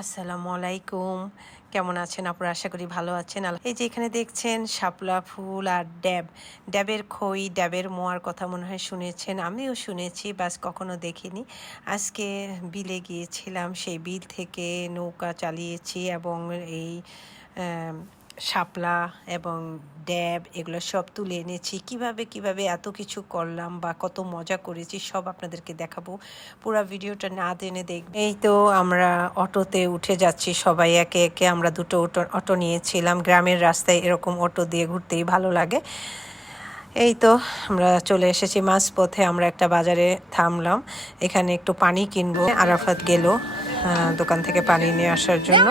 আসসালামু আলাইকুম। কেমন আছেন আপনারা? আশা করি ভালো আছেন। এই যে এখানে দেখছেন শাপলা ফুল আর ড্যাব। ড্যাবের খই, ড্যাবের মোয়ার কথা মনে হয় শুনেছেন। আমিও শুনেছি, বাস কখনো দেখিনি। আজকে বিলে গিয়েছিলাম, সেই বিল থেকে নৌকা চালিয়েছি এবং এই শাপলা এবং ড্যাব এগুলো সব তুলে এনেছি। কীভাবে কীভাবে এত কিছু করলাম বা কত মজা করেছি সব আপনাদেরকে দেখাবো। পুরো ভিডিওটা না দেনে দেখবেন এই তো আমরা অটোতে উঠে যাচ্ছি সবাই, একে একে আমরা দুটো অটো অটো নিয়েছিলাম। গ্রামের রাস্তায় এরকম অটো দিয়ে ঘুরতেই ভালো লাগে। এই তো আমরা চলে এসেছি মাঝপথে, আমরা একটা বাজারে থামলাম। এখানে একটু পানি কিনবো। আরাফাত গেল দোকান থেকে পানি নিয়ে আসার জন্য।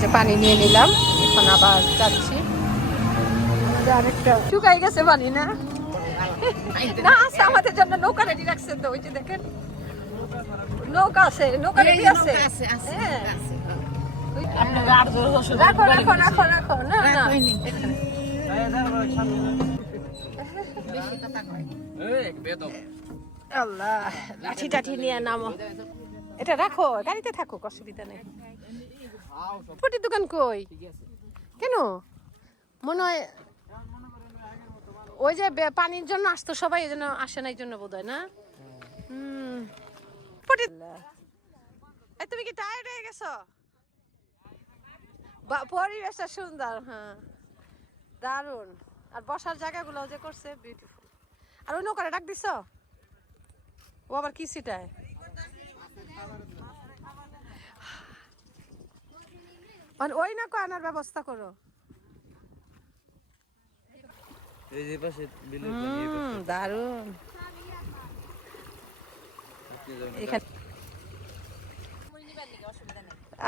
যে পানি নিয়ে নিলাম এখন আবার যাচ্ছি। আরেকটা শুকাই গেছে পানি না? না আছে আমাদের জন্য নৌকা রেডি তো ওই যে দেখেন। নৌকা আছে নৌকা রেডি আছে? হ্যাঁ। রাখো রাখো রাখো রাখো না না। আল্লাহ লাঠি টাঠি নিয়ে নামো। এটা রাখো গাড়িতে থাকুক অসুবিধা নেই। ফুটির দোকান কই? কেন? মনে হয় ওই যে পানির জন্য আসতো সবাই, এই জন্য আসে না, এই জন্য বোধ হয় না তুমি কি টায়ার্ড হয়ে গেছো? পরিবেশটা সুন্দর হ্যাঁ। দারুণ। আর বসার জায়গাগুলো যে করছে বিউটিফুল আর ওই নৌকারে ডাক দিছ? ও আবার কি সিটায় মানে ওই না কো আনার ব্যবস্থা করো। এই যে পাশে বিলের এখানে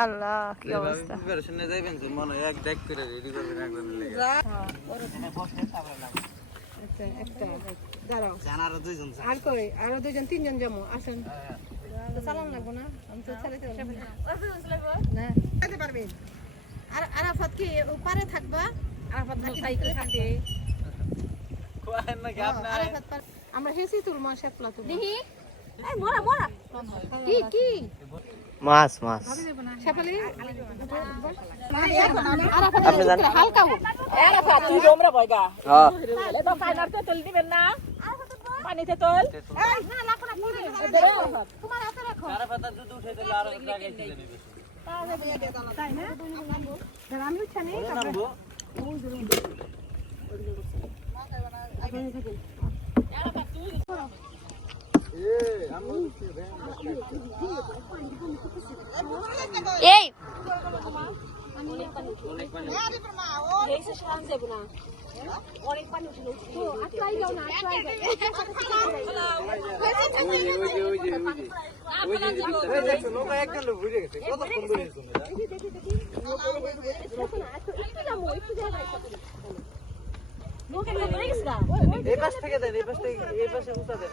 আল্লাহ কি অবস্থা। প্রিপারেশনে যাইবেন তো মনে এক দেখ করে রেডি করবেন একবার লেগে। একটা একটা দাঁড়াও। জানার দুইজন আর কই? আরও দুজন তিনজন যাব আসেন। তো লাগবো না? আমি তো পারব আর আরাফাত কি পারে থাকবা? আরাফাত সাইকেল থাকে। আমরা হেসি তুলমা শেপলা তুলমা দেখি এই মোরা মোরা। কি কি? মাছ মাছ। শেফালি? আরাফাত হালকা হোক। আরাফাত। তুই তোমরা বয়গা হ্যাঁ এবার পাইনারতে তুল দিবেন না পানিতে তুল এই না। না তোমার হাতে রাখো আরে পাতা দুধ উঠে দিলে আরও লাগাইতে নেবে এই ওই যে ওই যে ওই যে ওই যে ওই যে এই দেখছ নৌকা একজন লোক এই থেকে দেন এই থেকে এই পাশে দেন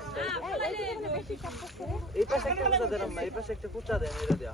এই পাশে একটা কুচা দেন এই পাশে একটা কুচা দেন এটা দিয়ে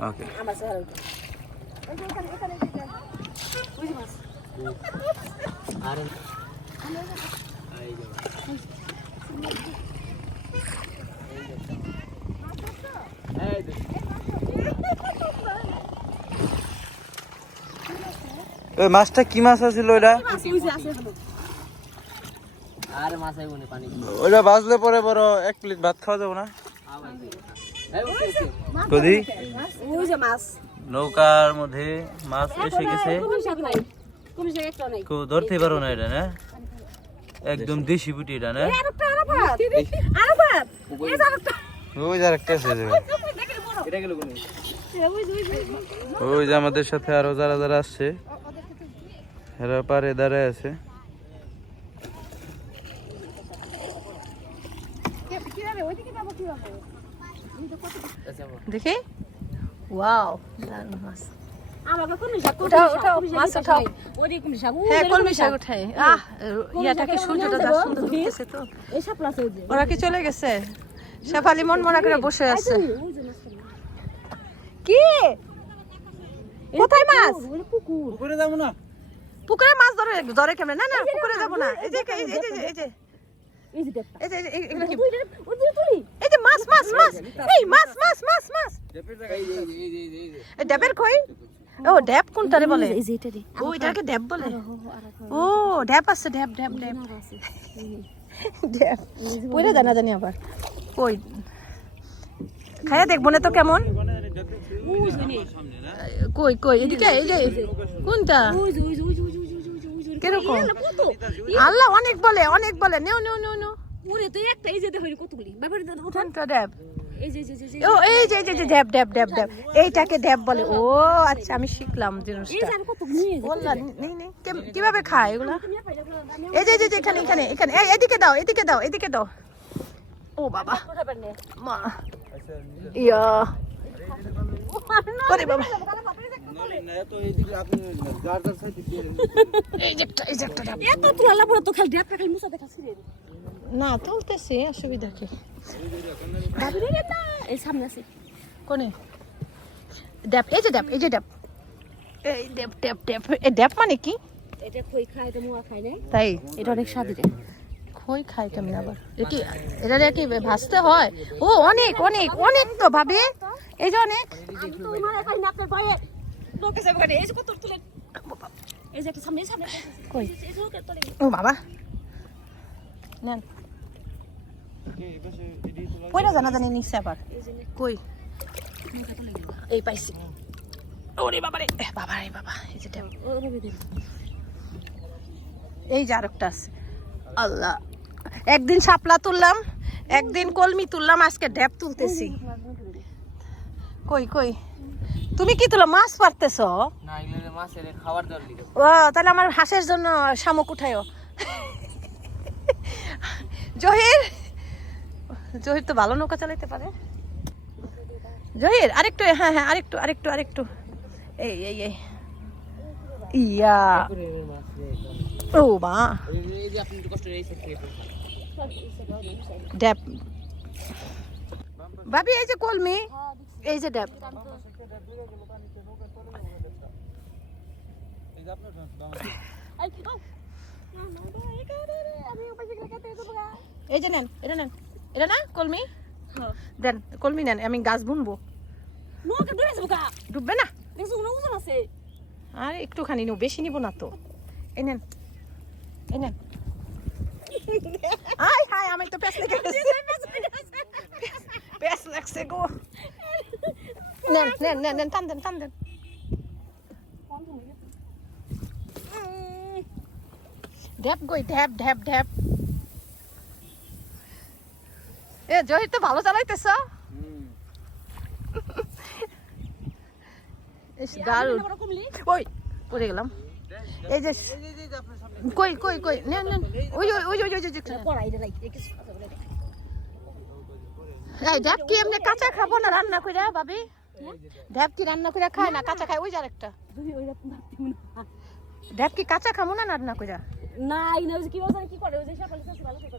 ওকে আরে ওই মাছটা কি মাছ আছিল ওটা আরে মাছ আইব না পানি ওটা বাজলে পরে বড় এক প্লেট ভাত খাওয়া যাব না? কদি নৌকার মধ্যে মাছ এসে গেছে। একটা কেউ ধরতে পারো না এটা না? একদম দেশি বুটি এটা না? ওই আছে যে। ওই আমাদের সাথে আরও যারা যারা আসছে এরা পারে দাঁড়ায় আছে। কীভাবে? ওইদিকে যাব কীভাবে? দেখি। ওয়াও। দারুণ মাছ হ্যাঁ ওরা কি চলে গেছে? শেফালি মন মরা করে বসে আছে। কি? কোথায় মাছ? পুকুর। পুকুরে যাব না। পুকুরে মাছ ধরে ধরে কেমনে? না না পুকুরে যাব না। এই যে এই যে এই যে এই যে এই যে। এই যে ওই যে তুই এই মাছ মাছ মাছ মাছ মাছ মাছ মাছ যে এই যে এই ড্যাবের কই ও ড্যাব কোনটারে বলে এই যে এটা রে ও এটাকে ড্যাব বলে ও ড্যাব আছে ড্যাব ড্যাব ড্যাব ড্যাব পড়ে জানা জানি আবার কই খায়া দেখব না তো কেমন কই কই এদিকে এই যে কোনটা কীরকম আল্লাহ অনেক বলে অনেক বলে নেও নেও নেও নেও ওরে তো একটা এই যে কতগুলি। বাবার উঠান ড্যাব এই যে এই যে এই যে ও এই যে যে, ড্যাব ড্যাব ড্যাব ড্যাব এইটাকে ড্যাব বলে। ও আচ্ছা আমি শিখলাম জিনিসটা। কীভাবে খায় এগুলা? এই যে যে, এখানে এখানে এখানে। এই, এদিকে দাও এদিকে দাও এদিকে দাও। ও বাবা। মা। ইয়া। ওরে বাবা। এই যে এই যে এত তুলা পড়ে তো খালি ড্যাপটা খালি মুছা দেখাচ্ছি রে না তুলতেছে অসুবিধা কি? এই সামনে আছে। কোনে? ড্যাপ এই যে ড্যাপ এই যে ড্যাপ এই ড্যাপ ড্যাপ ড্যাপ এই ড্যাপ মানে কি? এটা কই খায় এটা মুয়া খায় না তাই? এটা অনেক স্বাদ খই খায় কেমন আবার? কি এটা কি ভাজতে হয়? ও অনেক অনেক অনেক তো ভাবে। এই যে অনেক। না ও বাবা। নেন। কইরা জানা জানি নিচ্ছে আবার কই এই পাইছি ওরে বাবা রে বাবা রে বাবা এই যে ড্যাম। ও রবি দিন এই যে আরেকটা আছে আল্লাহ একদিন শাপলা তুললাম একদিন কলমি তুললাম আজকে ড্যাপ তুলতেছি কই কই তুমি কি তুলো মাছ পারতেছ ও তাহলে আমার হাঁসের জন্য শামুক উঠায়ও জহির জহির তো ভালো নৌকা চালাইতে পারে। জহির, আরেকটু হ্যাঁ হ্যাঁ আরেকটু আরেকটু আরেকটু। এই এই এই। ইয়া। ও মা। ড্যাব। ভাবি, এই যে কলমি, এই যে গা এই যে নেন, এটা নেন। এটা না কলমি? দেন কলমি নেন আমি গাছ বুনবো। ডুববে না? আর একটুখানি নেব বেশি নিব না তো। এই নেন এই নেন। আয় হায় আমি তো পেছ লেগে পেছ লাগছে গো। নেন নেন নেন নেন টান দেন টান দেন। ঢ্যাপ গই ঢ্যাপ ঢ্যাপ ঢ্যাপ। এ জহির তো ভালো চালাইতেছ দারুণ ওই পড়ে গেলাম এই যে কই কই কই নেন নেন ওই ওই ওই ওই ওই ওই পড়া এটা লাই কিছু কথা বলে দেখ এই ডাব কি এমনি কাঁচা খাব না রান্না কইরা ভাবি ডাব কি রান্না কইরা খায় না কাঁচা খায় ওই যে আরেকটা তুমি ওই রকম ভাবতে মনে হয়। ডাব কি কাঁচা খাব না রান্না কইরা না কি কি করে ওই যে সকালে সকালে ভালো করে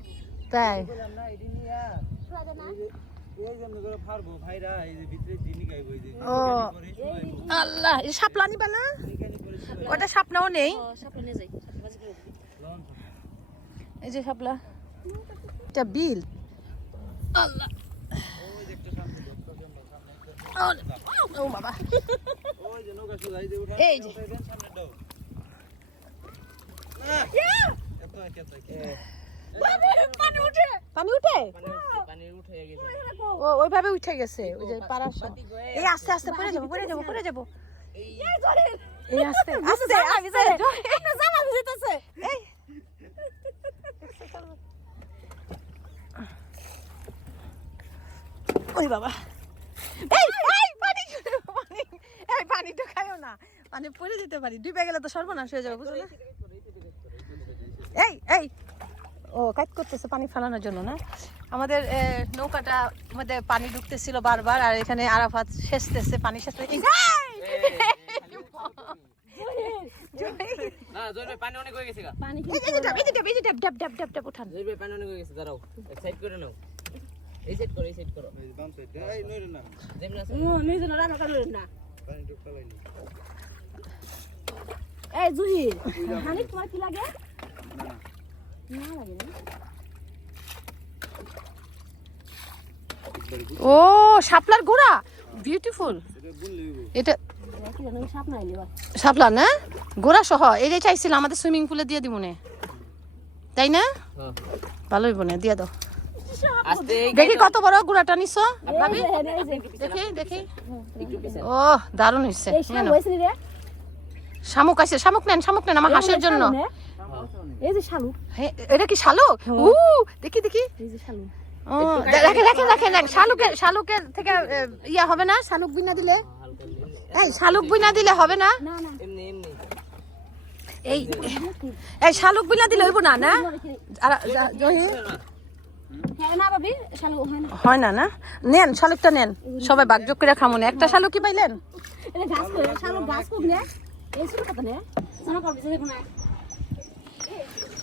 তাই গাইবো এই আল্লাহ সাপলা নিবা না ওটা সাপনাও নেই। এই যে সাপলা বিল আল্লাহ ও বাবা পানি উঠে। পানি উঠে? পানি উঠে গেছে। ও ওইভাবে উঠে গেছে ওই যে পাড়ার সব। এই আস্তে আস্তে পড়ে যাব পড়ে যাব পড়ে যাব। এই আস্তে আস্তে আস্তে। একটা জামা ভিজেতেছে এই। ওই বাবা। এই এই। পানি পানি। এই পানিটা খাইও না। পানি পড়ে যেতে পারি। ডুবে গেলে তো সর্বনাশ হয়ে যাবে বুঝলে? এই এই। ও কাজ করতেছে পানি ফেলানোর জন্য না? আমাদের এ, নৌকাটা মধ্যে পানি ঢুকতেছিল বারবার আর এখানে আরাফাত সেচতেছে পানি সেচতে হয়ে হয়ে এই জুহি হানি তোমার কি লাগে? ও শাপলার গোড়া। বিউটিফুল এটা শাপলা না? গোড়া সহ। এটাই চাইছিলাম আমাদের সুইমিং পুলে দিয়ে দিব নে। তাই না? হ্যাঁ। ভালোই বনে দিয়ে দাও। দেখি কত বড় গোড়াটা নিছো? ভাবি? দেখি দেখি। ও দারুণ হয়েছে শামুক আছে শামুক নেন শামুক নেন আমার হাঁসের জন্য। এই যে শালুক হে, এটা কি শালুক উ দেখি দেখি। এই যে শালুক রাখেন রাখেন রাখেন রাখেন। শালুকের শালুকের থেকে ইয়া হবে না? শালুক বিনা দিলে? এই শালুক বিনা দিলে হবে না? না না। এমনি এমনি। এই এই শালুক বিনা দিলে হইব না না? হ্যাঁ না? ভাবি শালুক হয় না। না না? নেন শালুকটা নেন। সবাই বাগযোগ করে খামুন একটা শালুক কি পাইলেন? গাছ শালুক গাছ কোক নে?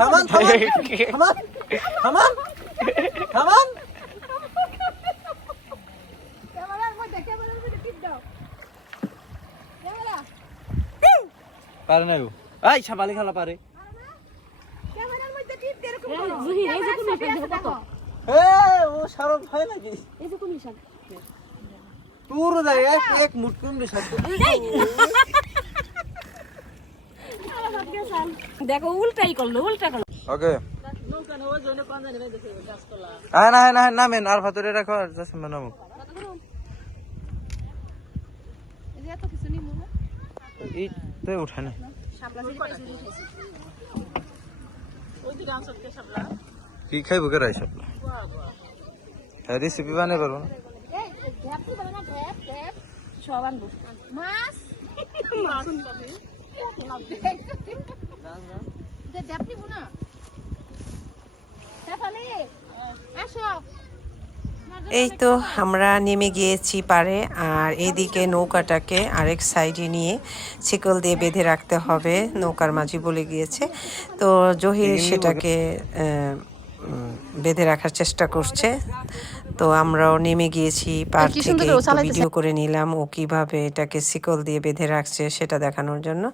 থামান থামান থামান থামান পারে না এই সাবালি খেলা পারে। ও সারন হয় নাকি তোর যায় এক এক মুট কোন বিষয় দেখো উল্টাই করল উল্টা করল। ওকে হ্যাঁ না হ্যাঁ না নামেন আর ভাতরে রাখো আর জাসিম নামুক। এই যে এত কিছু নিমু না তো উঠে না। কি খাইব কে রাই সব হ্যাঁ রেসিপি বানাই পারব না। সব আনব। মাছ। মাছ। না আসো এই তো আমরা নেমে গিয়েছি পারে আর এদিকে নৌকাটাকে আরেক সাইডে নিয়ে শিকল দিয়ে বেঁধে রাখতে হবে নৌকার মাঝি বলে গিয়েছে। তো জহির সেটাকে বেঁধে রাখার চেষ্টা করছে। তো আমরাও নেমে গিয়েছি পার থেকে। ভিডিও করে নিলাম ও কীভাবে এটাকে শিকল দিয়ে বেঁধে রাখছে সেটা দেখানোর জন্য।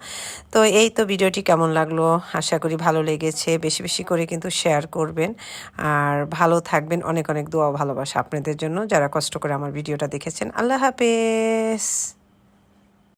তো এই তো ভিডিওটি কেমন লাগল? আশা করি ভালো লেগেছে। বেশি বেশি করে কিন্তু শেয়ার করবেন। আর ভালো থাকবেন। অনেক অনেক দোয়া ভালোবাসা আপনাদের জন্য। যারা কষ্ট করে আমার ভিডিওটা দেখেছেন আল্লাহ হাফেজ।